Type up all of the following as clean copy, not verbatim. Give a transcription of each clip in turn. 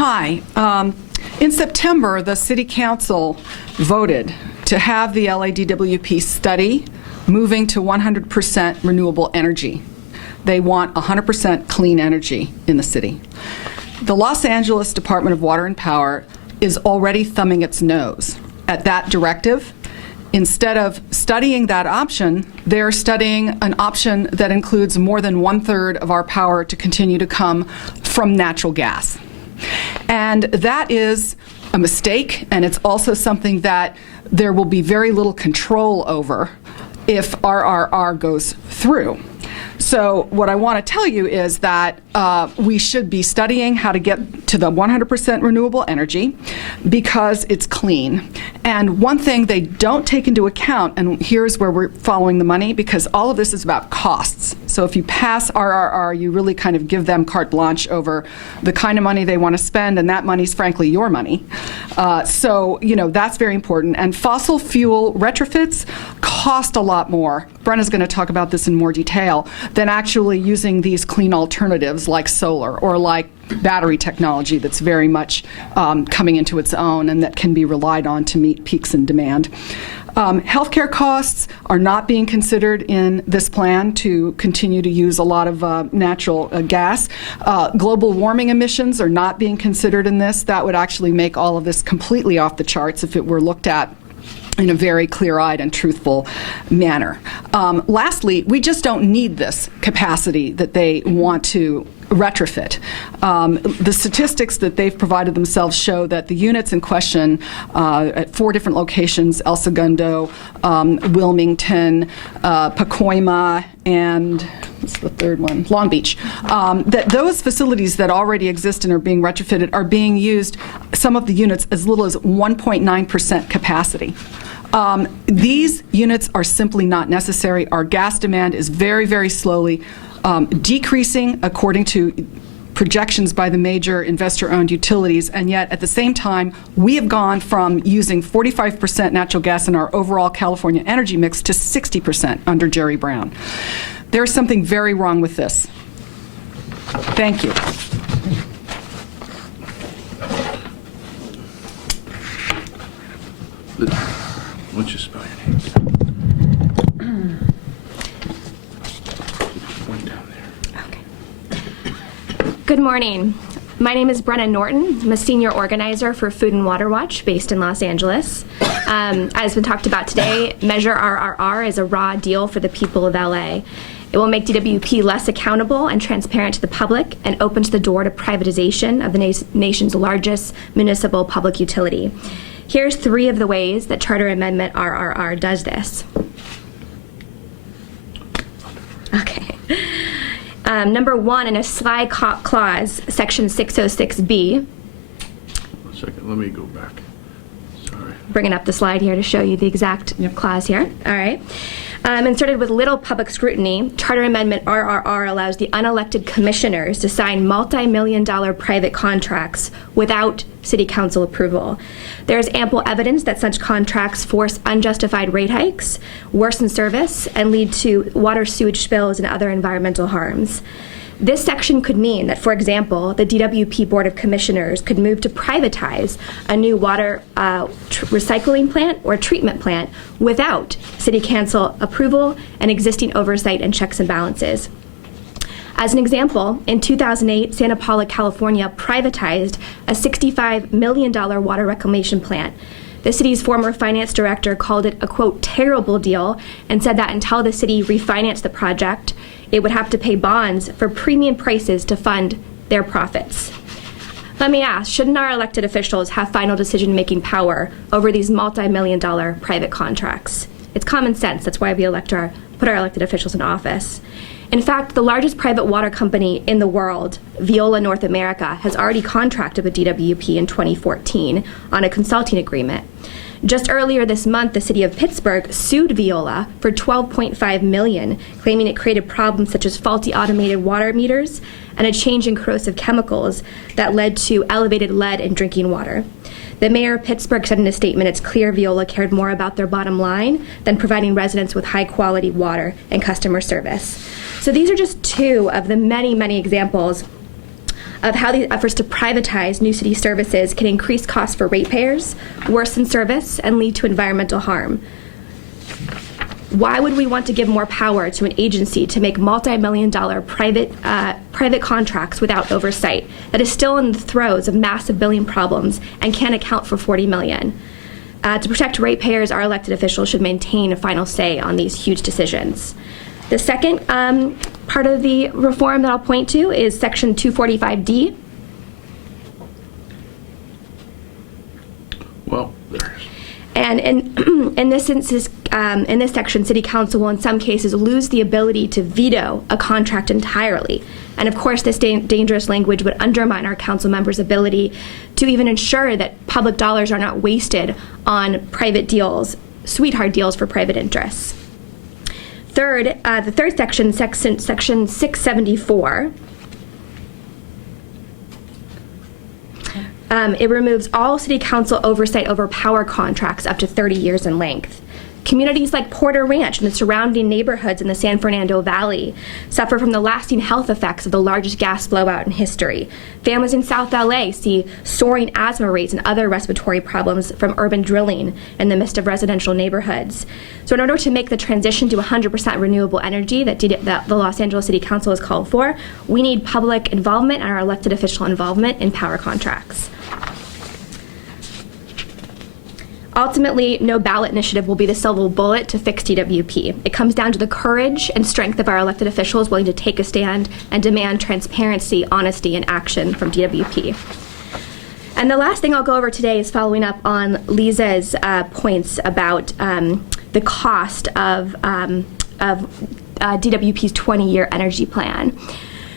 Hi. In September, the City Council voted to have the LADWP study moving to 100% renewable energy. They want 100% clean energy in the city. The Los Angeles Department of Water and Power is already thumbing its nose at that directive. Instead of studying that option, they're studying an option that includes more than 1/3 of our power to continue to come from natural gas. And that is a mistake, and it's also something that there will be very little control over if RRR goes through. So what I want to tell you is that we should be studying how to get to the 100% renewable energy because it's clean. And one thing they don't take into account, and here's where we're following the money, because all of this is about costs. So if you pass RRR, you really kind of give them carte blanche over the kind of money they want to spend, and that money's frankly your money. So, you know, that's very important. And fossil fuel retrofits cost a lot more. Brenna's going to talk about this in more detail, than actually using these clean alternatives like solar or like battery technology that's very much coming into its own and that can be relied on to meet peaks in demand. Healthcare costs are not being considered in this plan to continue to use a lot of natural gas. Global warming emissions are not being considered in this. That would actually make all of this completely off the charts if it were looked at in a very clear-eyed and truthful manner. Lastly, we just don't need this capacity that they want to retrofit. The statistics that they've provided themselves show that the units in question at 4 different locations, El Segundo, Wilmington, Pacoima, and what's the third one? Long Beach. That those facilities that already exist and are being retrofitted are being used, some of the units, as little as 1.9% capacity. These units are simply not necessary. Our gas demand is very, very slowly decreasing according to projections by the major investor-owned utilities, and yet at the same time, we have gone from using 45% natural gas in our overall California energy mix to 60% under Jerry Brown. There's something very wrong with this. Thank you. What's your spell your name? One down there. Okay. Good morning. My name is Brenna Norton. I'm a senior organizer for Food and Water Watch based in Los Angeles. As been talked about today, Measure RRR is a raw deal for the people of LA. It will make DWP less accountable and transparent to the public and opens the door to privatization of the nation's largest municipal public utility. Here's 3 of the ways that Charter Amendment RRR does this. Okay. Number 1, in a sly clause, section 606B. 1 second, let me go back. Sorry. Bringing up the slide here to show you the exact clause here. All right. Inserted with little public scrutiny, Charter Amendment RRR allows the unelected commissioners to sign multi-million-dollar private contracts without City Council approval. There is ample evidence that such contracts force unjustified rate hikes, worsen service, and lead to water sewage spills and other environmental harms. This section could mean that, for example, the DWP Board of Commissioners could move to privatize a new water recycling plant or treatment plant without City Council approval and existing oversight and checks and balances. As an example, in 2008, Santa Paula, California privatized a $65 million water reclamation plant. The city's former finance director called it a, quote, terrible deal, and said that until the city refinanced the project, it would have to pay bonds for premium prices to fund their profits. Let me ask, shouldn't our elected officials have final decision-making power over these multi-million-dollar private contracts? It's common sense. That's why we put our elected officials in office. In fact, the largest private water company in the world, Veolia North America, has already contracted with DWP in 2014 on a consulting agreement. Just earlier this month, the city of Pittsburgh sued Veolia for $12.5 million, claiming it created problems such as faulty automated water meters and a change in corrosive chemicals that led to elevated lead in drinking water. The mayor of Pittsburgh said in a statement it's clear Veolia cared more about their bottom line than providing residents with high-quality water and customer service. So these are just 2 of the many, many examples of how these efforts to privatize new city services can increase costs for ratepayers, worsen service, and lead to environmental harm. Why would we want to give more power to an agency to make multi-million-dollar private contracts without oversight that is still in the throes of massive billing problems and can't account for $40 million? To protect ratepayers, our elected officials should maintain a final say on these huge decisions. The second part of the reform that I'll point to is Section 245D. Well, there. And in this instance, in this section, City Council will in some cases lose the ability to veto a contract entirely. And of course, this dangerous language would undermine our council members' ability to even ensure that public dollars are not wasted on private deals, sweetheart deals for private interests. Third, the third section, section 674, it removes all city council oversight over power contracts up to 30 years in length. Communities like Porter Ranch and the surrounding neighborhoods in the San Fernando Valley suffer from the lasting health effects of the largest gas blowout in history. Families in South LA see soaring asthma rates and other respiratory problems from urban drilling in the midst of residential neighborhoods. So in order to make the transition to 100% renewable energy that the Los Angeles City Council has called for, we need public involvement and our elected official involvement in power contracts. Ultimately, no ballot initiative will be the silver bullet to fix DWP. It comes down to the courage and strength of our elected officials willing to take a stand and demand transparency, honesty, and action from DWP. And the last thing I'll go over today is following up on Lisa's points about the cost of DWP's 20-year energy plan.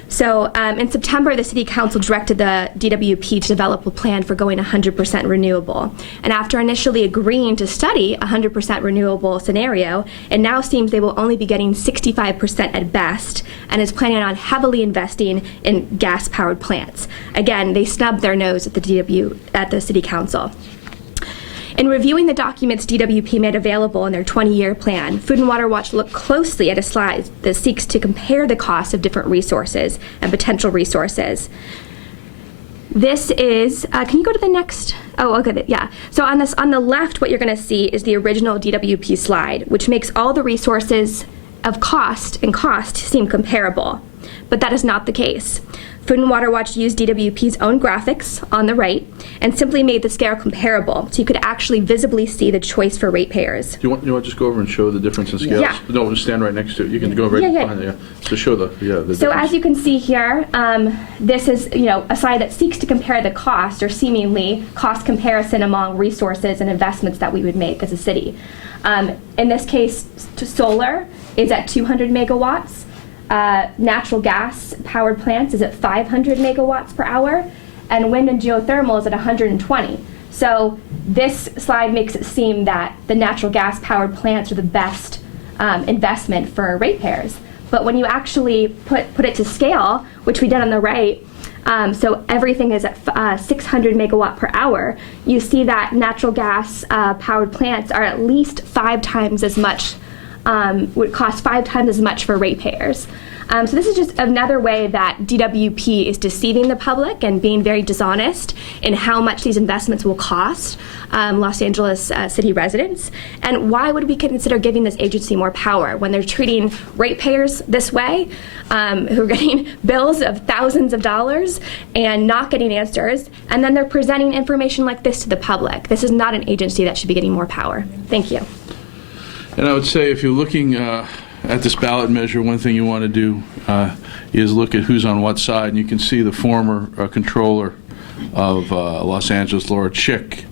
So in September, the City Council directed the DWP to develop a plan for going 100% renewable. And after initially agreeing to study a 100% renewable scenario, it now seems they will only be getting 65% at best and is planning on heavily investing in gas-powered plants. Again, they snubbed their nose at the City Council. In reviewing the documents DWP made available in their 20-year plan, Food and Water Watch looked closely at a slide that seeks to compare the costs of different resources and potential resources. This is, can you go to the next? Oh, okay, yeah. So on the left, what you're going to see is the original DWP slide, which makes all the resources of cost seem comparable. But that is not the case. Food and Water Watch used DWP's own graphics on the right and simply made the scale comparable, so you could actually visibly see the choice for ratepayers. Do you want to just go over and show the difference in scales? Yeah. No, stand right next to it. You can go right behind it. Yeah. So show the difference. So as you can see here, this is a slide that seeks to compare the cost, or seemingly cost comparison among resources and investments that we would make as a city. In this case, solar is at 200 megawatts. Natural gas powered plants is at 500 megawatts per hour, and wind and geothermal is at 120. So this slide makes it seem that the natural gas powered plants are the best investment for ratepayers. But when you actually put it to scale, which we did on the right, so everything is at 600 megawatt per hour, you see that natural gas powered plants are at least 5 times as much, would cost 5 times as much for ratepayers. So this is just another way that DWP is deceiving the public and being very dishonest in how much these investments will cost Los Angeles city residents. And why would we consider giving this agency more power when they're treating ratepayers this way, who are getting bills of thousands of dollars and not getting answers, and then they're presenting information like this to the public? This is not an agency that should be getting more power. Thank you. And I would say if you're looking at this ballot measure, one thing you want to do is look at who's on what side. And you can see the former controller of Los Angeles, Laura Chick,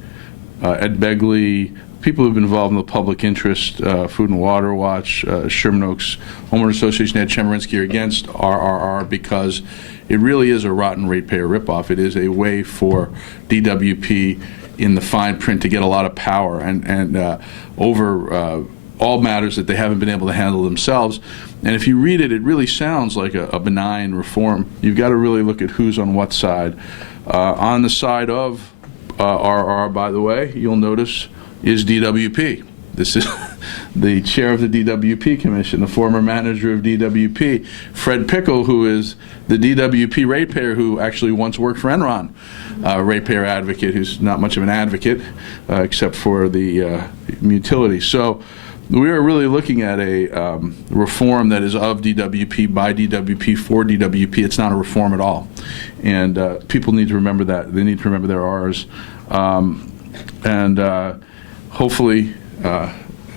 Ed Begley, people who've been involved in the public interest, Food and Water Watch, Sherman Oaks Homeowner Association, Ed Chemerinsky, are against RRR because it really is a rotten ratepayer ripoff. It is a way for DWP in the fine print to get a lot of power and over all matters that they haven't been able to handle themselves. And if you read it, it really sounds like a benign reform. You've got to really look at who's on what side. On the side of RR, by the way, you'll notice, is DWP. This is the chair of the DWP Commission, the former manager of DWP, Fred Pickle, who is the DWP ratepayer who actually once worked for Enron, ratepayer advocate who's not much of an advocate except for the utility. So we are really looking at a reform that is of DWP, by DWP, for DWP. It's not a reform at all. And people need to remember that. They need to remember their R's. Hopefully,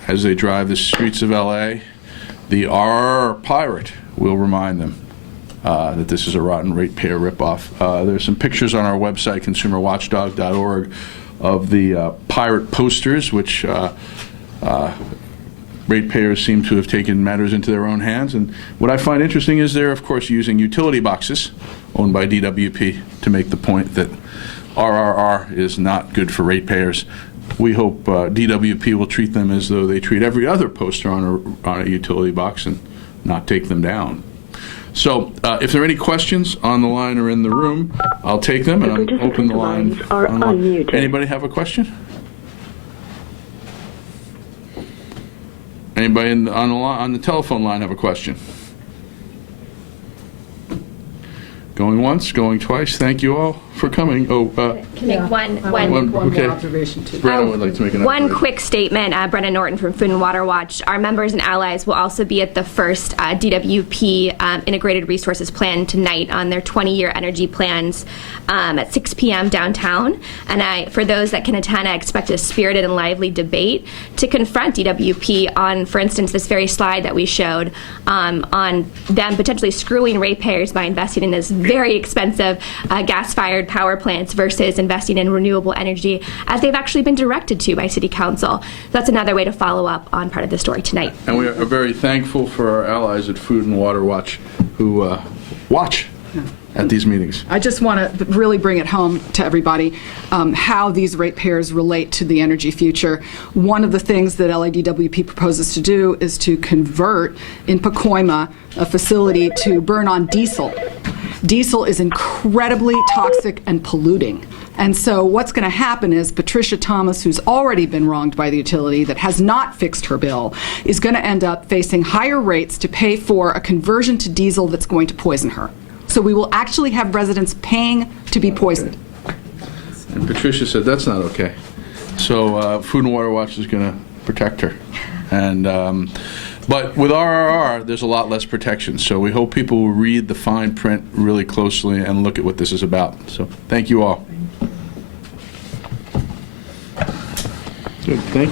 as they drive the streets of LA, the RRR pirate will remind them that this is a rotten ratepayer ripoff. There's some pictures on our website, consumerwatchdog.org, of the pirate posters, which ratepayers seem to have taken matters into their own hands. And what I find interesting is they're, of course, using utility boxes owned by DWP to make the point that RRR is not good for ratepayers. We hope DWP will treat them as though they treat every other poster on a utility box and not take them down. So if there are any questions on the line or in the room, I'll take them, and I'm open the line. Anybody have a question? Anybody on the telephone line have a question? Going once, going twice. Thank you all for coming. Can make one okay. Observation too. Brenna would like to make an One observation. quick statement, Brenna Norton from Food and Water Watch. Our members and allies will also be at the first DWP Integrated Resources Plan tonight on their 20-year energy plans at 6 p.m. downtown. And for those that can attend, I expect a spirited and lively debate to confront DWP on, for instance, this very slide that we showed on them potentially screwing ratepayers by investing in this very expensive gas-fired power plants versus investing in renewable energy, as they've actually been directed to by City Council. That's another way to follow up on part of the story tonight. And we are very thankful for our allies at Food and Water Watch who watch at these meetings. I just want to really bring it home to everybody how these ratepayers relate to the energy future. One of the things that LADWP proposes to do is to convert in Pacoima a facility to burn on diesel. Diesel is incredibly toxic and polluting. And so what's going to happen is Patricia Thomas, who's already been wronged by the utility, that has not fixed her bill, is going to end up facing higher rates to pay for a conversion to diesel that's going to poison her. So we will actually have residents paying to be poisoned. And Patricia said that's not okay. So Food and Water Watch is going to protect her. And but with RRR, there's a lot less protection. So we hope people will read the fine print really closely and look at what this is about. So thank you all. Good. Thank you.